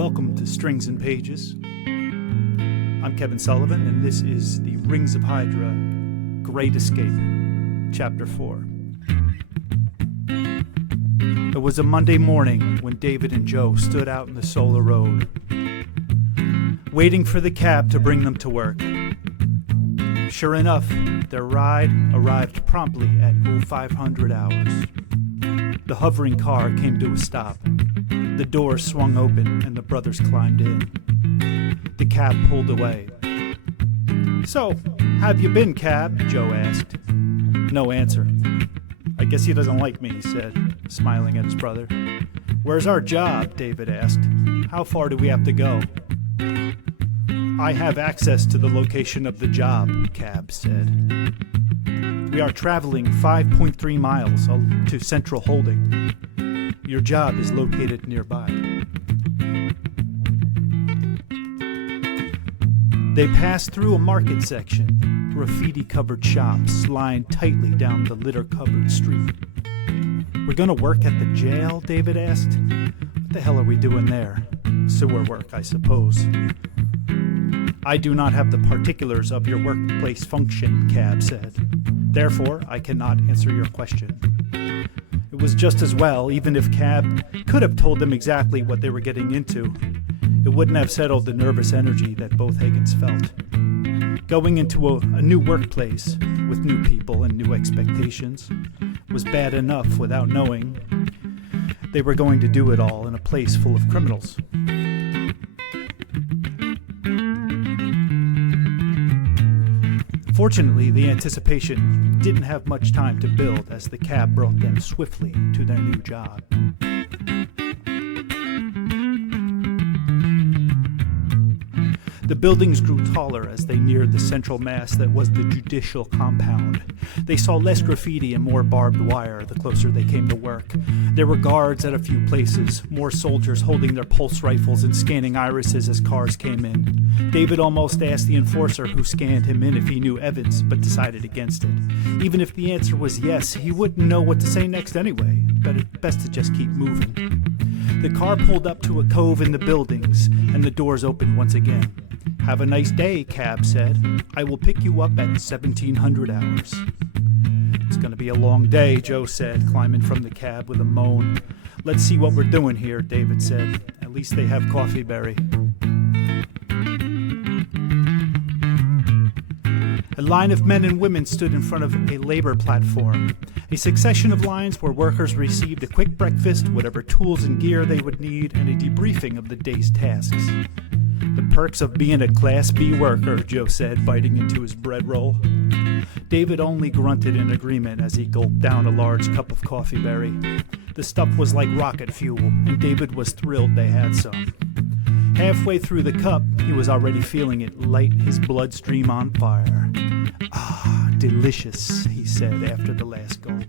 Welcome to Strings and Pages. I'm Kevin Sullivan, and this is the Rings of Hydra, Great Escape, Chapter 4. It was a Monday morning when David and Joe stood out in the Solar Road, waiting for the cab to bring them to work. Sure enough, their ride arrived promptly at 0500 hours. The hovering car came to a stop. The door swung open and the brothers climbed in. The cab pulled away. "So, have you been, cab?" Joe asked. No answer. "I guess he doesn't like me," he said, smiling at his brother. "Where's our job?" David asked. "How far do we have to go?" "I have access to the location of the job," Cab said. "We are traveling 5.3 miles to Central Holding. Your job is located nearby." They passed through a market section, graffiti-covered shops lined tightly down the litter-covered street. "We're gonna work at the jail?" David asked. "What the hell are we doing there?" "Sewer work, I suppose." "I do not have the particulars of your workplace function," Cab said. "Therefore, I cannot answer your question." It was just as well, even if Cab could have told them exactly what they were getting into. It wouldn't have settled the nervous energy that both Hagans felt. Going into a new workplace with new people and new expectations was bad enough without knowing they were going to do it all in a place full of criminals. Fortunately, the anticipation didn't have much time to build as the cab brought them swiftly to their new job. The buildings grew taller as they neared the central mass that was the judicial compound. They saw less graffiti and more barbed wire the closer they came to work. There were guards at a few places, more soldiers holding their pulse rifles and scanning irises as cars came in. David almost asked the enforcer who scanned him in if he knew Evans, but decided against it. Even if the answer was yes, he wouldn't know what to say next anyway. Best to just keep moving. The car pulled up to a cove in the buildings, and the doors opened once again. "Have a nice day," Cab said. "I will pick you up at 1700 hours. "It's going to be a long day," Joe said, climbing from the cab with a moan. "Let's see what we're doing here," David said. "At least they have coffee berry." A line of men and women stood in front of a labor platform, a succession of lines where workers received a quick breakfast, whatever tools and gear they would need, and a debriefing of the day's tasks. "The perks of being a Class B worker," Joe said, biting into his bread roll. David only grunted in agreement as he gulped down a large cup of coffee berry. The stuff was like rocket fuel, and David was thrilled they had some. Halfway through the cup, he was already feeling it light his bloodstream on fire. "Ah, delicious," he said after the last gulp.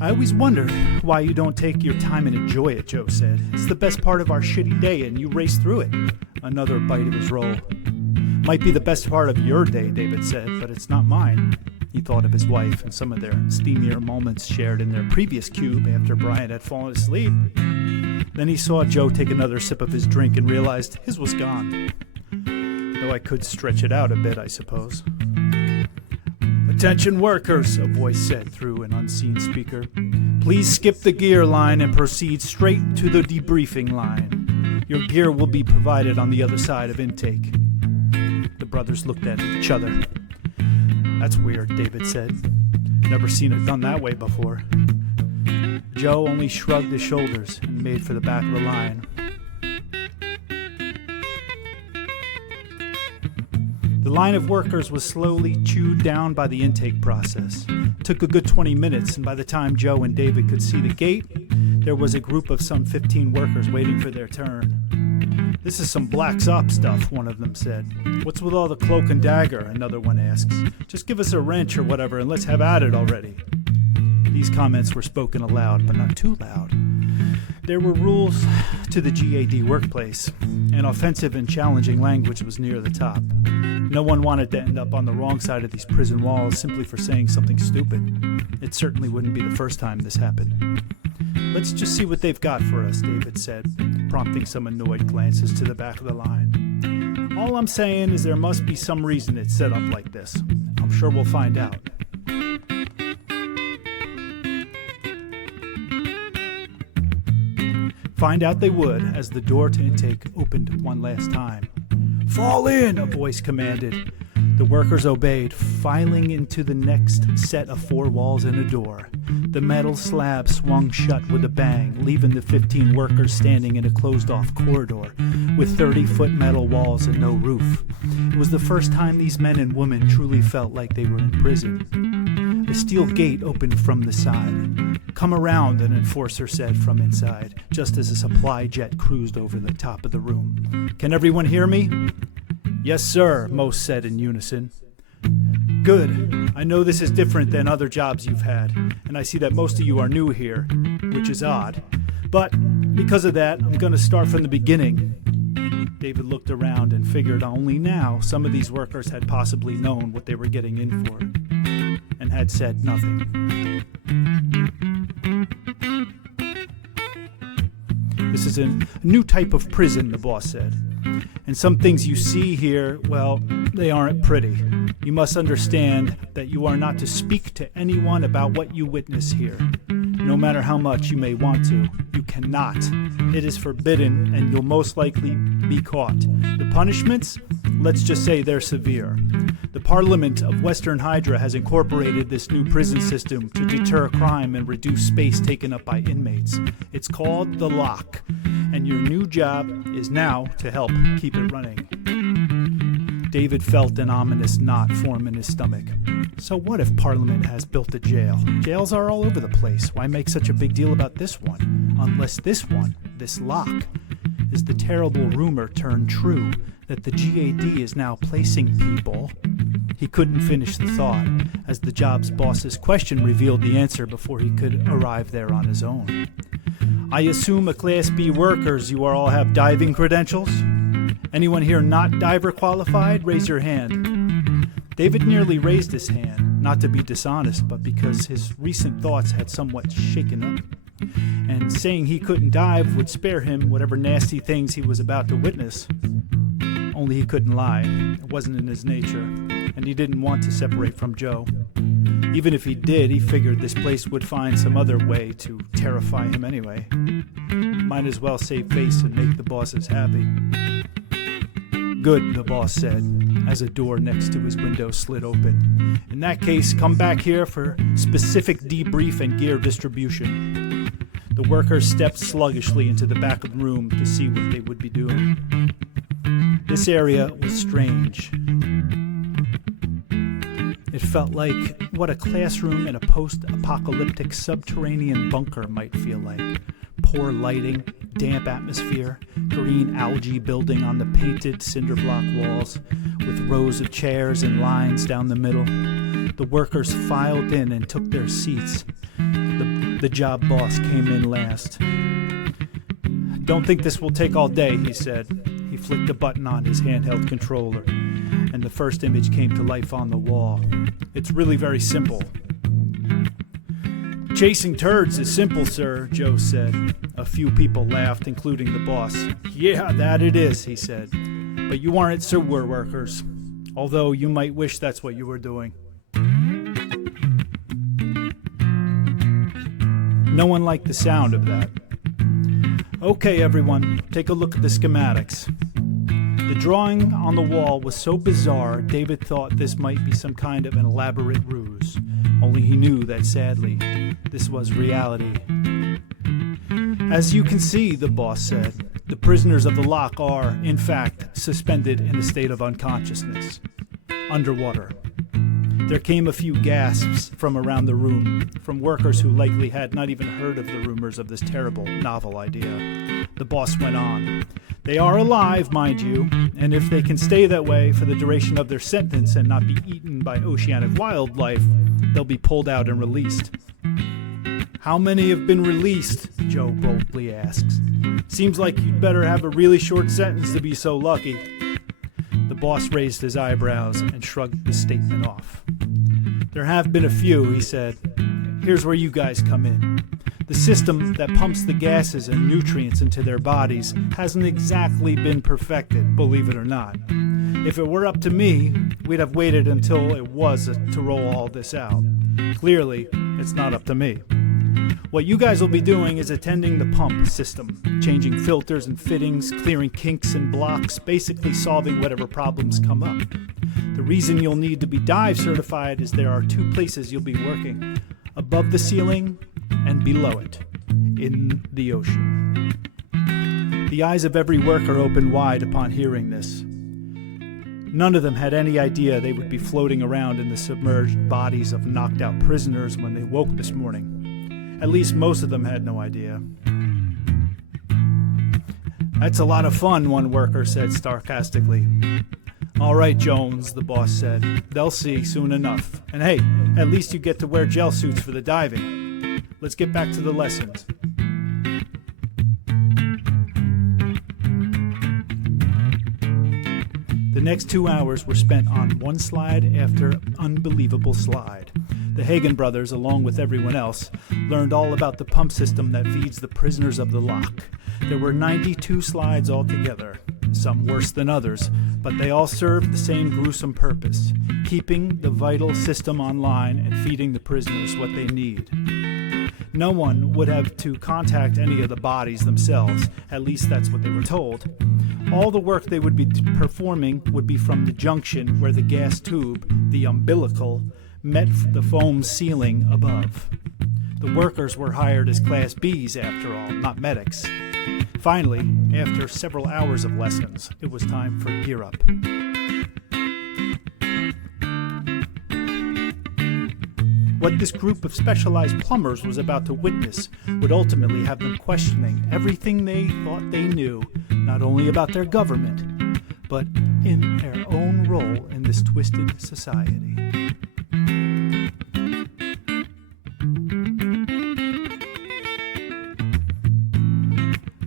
"I always wonder why you don't take your time and enjoy it," Joe said. "It's the best part of our shitty day and you race through it." Another bite of his roll. "Might be the best part of your day," David said, "but it's not mine." He thought of his wife and some of their steamier moments shared in their previous cube after Brian had fallen asleep. Then he saw Joe take another sip of his drink and realized his was gone. "Though I could stretch it out a bit, I suppose." "Attention workers," a voice said through an unseen speaker. "Please skip the gear line and proceed straight to the debriefing line. Your gear will be provided on the other side of intake." The brothers looked at each other. "That's weird," David said. "Never seen it done that way before." Joe only shrugged his shoulders and made for the back of the line. The line of workers was slowly chewed down by the intake process. It took a good 20 minutes, and by the time Joe and David could see the gate, there was a group of some 15 workers waiting for their turn. "This is some Black Ops stuff," one of them said. "What's with all the cloak and dagger?" another one asks. "Just give us a wrench or whatever and let's have at it already." These comments were spoken aloud, but not too loud. There were rules to the GAD workplace, and offensive and challenging language was near the top. No one wanted to end up on the wrong side of these prison walls simply for saying something stupid. It certainly wouldn't be the first time this happened. "Let's just see what they've got for us," David said, prompting some annoyed glances to the back of the line. "All I'm saying is there must be some reason it's set up like this. I'm sure we'll find out." Find out they would as the door to intake opened one last time. "Fall in," a voice commanded. The workers obeyed, filing into the next set of 4 walls and a door. The metal slab swung shut with a bang, leaving the 15 workers standing in a closed-off corridor with 30-foot metal walls and no roof. It was the first time these men and women truly felt like they were in prison. A steel gate opened from the side. "Come around," an enforcer said from inside, just as a supply jet cruised over the top of the room. "Can everyone hear me?" "Yes, sir," most said in unison. "Good. I know this is different than other jobs you've had, and I see that most of you are new here, which is odd. But because of that, I'm going to start from the beginning." David looked around and figured only now some of these workers had possibly known what they were getting in for, and had said nothing. "This is a new type of prison," the boss said. "And some things you see here, well, they aren't pretty. You must understand that you are not to speak to anyone about what you witness here. No matter how much you may want to, you cannot. It is forbidden, and you'll most likely be caught. The punishments? Let's just say they're severe. The Parliament of Western Hydra has incorporated this new prison system to deter crime and reduce space taken up by inmates. It's called the Lock, and your new job is now to help keep it running." David felt an ominous knot form in his stomach. So what if Parliament has built a jail? Jails are all over the place. Why make such a big deal about this one? Unless this one, this lock, is the terrible rumor turned true that the GAD is now placing people. He couldn't finish the thought, as the job's boss's question revealed the answer before he could arrive there on his own. "I assume a Class B workers, you all have diving credentials? Anyone here not diver qualified? Raise your hand." David nearly raised his hand, not to be dishonest, but because his recent thoughts had somewhat shaken up. And saying he couldn't dive would spare him whatever nasty things he was about to witness. Only he couldn't lie. It wasn't in his nature, and he didn't want to separate from Joe. Even if he did, he figured this place would find some other way to terrify him anyway. Might as well save face and make the bosses happy. "Good," the boss said, as a door next to his window slid open. "In that case, come back here for specific debrief and gear distribution." The workers stepped sluggishly into the back of the room to see what they would be doing. This area was strange. It felt like what a classroom in a post-apocalyptic subterranean bunker might feel like. Poor lighting, damp atmosphere, green algae building on the painted cinder block walls, with rows of chairs and lines down the middle. The workers filed in and took their seats. The job boss came in last. "Don't think this will take all day," he said. He flicked a button on his handheld controller, and the first image came to life on the wall. "It's really very simple." "Chasing turds is simple, sir," Joe said. A few people laughed, including the boss. "Yeah, that it is," he said. "But you aren't sewer workers, although you might wish that's what you were doing." No one liked the sound of that. "Okay, everyone, take a look at the schematics." The drawing on the wall was so bizarre, David thought this might be some kind of an elaborate ruse. Only he knew that, sadly, this was reality. "As you can see," the boss said, "the prisoners of the lock are, in fact, suspended in a state of unconsciousness, underwater." There came a few gasps from around the room, from workers who likely had not even heard of the rumors of this terrible, novel idea. The boss went on. "They are alive, mind you, and if they can stay that way for the duration of their sentence and not be eaten by oceanic wildlife, they'll be pulled out and released." How many have been released? Joe boldly asks. Seems like you'd better have a really short sentence to be so lucky. The boss raised his eyebrows and shrugged the statement off. There have been a few, he said. Here's where you guys come in. The system that pumps the gases and nutrients into their bodies hasn't exactly been perfected, believe it or not. If it were up to me, we'd have waited until it was to roll all this out. Clearly, it's not up to me. What you guys will be doing is attending the pump system, changing filters and fittings, clearing kinks and blocks, basically solving whatever problems come up. The reason you'll need to be dive certified is there are 2 places you'll be working, above the ceiling and below it, in the ocean. The eyes of every worker opened wide upon hearing this. None of them had any idea they would be floating around in the submerged bodies of knocked out prisoners when they woke this morning. At least most of them had no idea. That's a lot of fun, one worker said sarcastically. All right, Jones, the boss said. They'll see soon enough. And hey, at least you get to wear gel suits for the diving. Let's get back to the lessons. The next 2 hours were spent on one slide after unbelievable slide. The Hagen brothers, along with everyone else, learned all about the pump system that feeds the prisoners of the lock. There were 92 slides altogether, some worse than others, but they all served the same gruesome purpose, keeping the vital system online and feeding the prisoners what they need. No one would have to contact any of the bodies themselves, at least that's what they were told. All the work they would be performing would be from the junction where the gas tube, the umbilical, met the foam ceiling above. The workers were hired as Class Bs after all, not medics. Finally, after several hours of lessons, it was time for gear up. What this group of specialized plumbers was about to witness would ultimately have them questioning everything they thought they knew, not only about their government, but in their own role in this twisted society.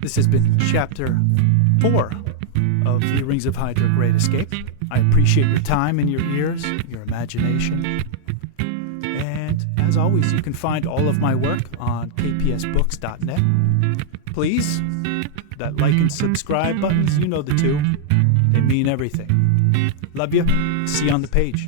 This has been Chapter 4 of The Rings of Hydra Great Escape. I appreciate your time and your ears, your imagination. And as always, you can find all of my work on kpsbooks.net. Please, that like and subscribe buttons, you know the two. They mean everything. Love you. See you on the page.